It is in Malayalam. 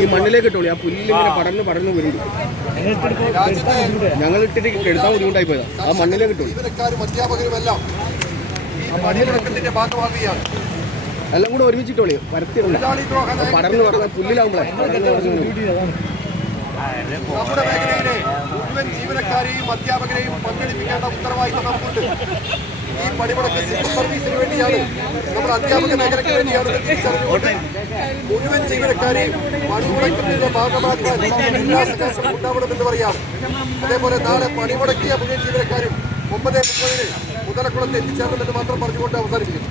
ഈ മണ്ണിലേക്ക് ഇട്ടോളി. ആ പുല്ലിങ്ങനെ പടർന്ന് പടർന്ന് വരും. ഞങ്ങൾ ഇട്ടിട്ട് എടുത്താൽ ബുദ്ധിമുട്ടായി പോയതാ. ആ മണ്ണിലേക്ക് ഇട്ടോളി. അധ്യാപകരുമെല്ലാം ഈ പണിമുടക്കത്തിന്റെ ഭാഗമാകുകയാണ്. എല്ലാം കൂടെ ഒരുമിച്ചിട്ടോളി. പരത്തിയിടണം. പടർന്ന് പടർന്ന് പുല്ലിലാവുമ്പോഴേ നമ്മുടെ മേഖലയിലെ മുഴുവൻ ജീവനക്കാരെയും അധ്യാപകരെയും പങ്കെടുപ്പിക്കേണ്ട ഉത്തരവാദിത്തം നമുക്കുണ്ട്. ഈ പണിമുടക്ക് സിവിൽ സർവീസിന് വേണ്ടിയാണ്, നമ്മുടെ അധ്യാപക മേഖലയ്ക്ക് വേണ്ടിയാണ്. മുഴുവൻ ജീവനക്കാരെയും പണിമുടക്കുന്നതിന്റെ ഭാഗമാക്കാൻ ഉണ്ടാവണമെന്ന് പറയാം. അതേപോലെ നാളെ പണിമുടക്കിയ മുഴുവൻ ജീവനക്കാരും 9:30 മുതലക്കുളത്ത് എത്തിച്ചേരണമെന്ന് മാത്രം പറഞ്ഞുകൊണ്ട് അവസാനിപ്പിക്കും.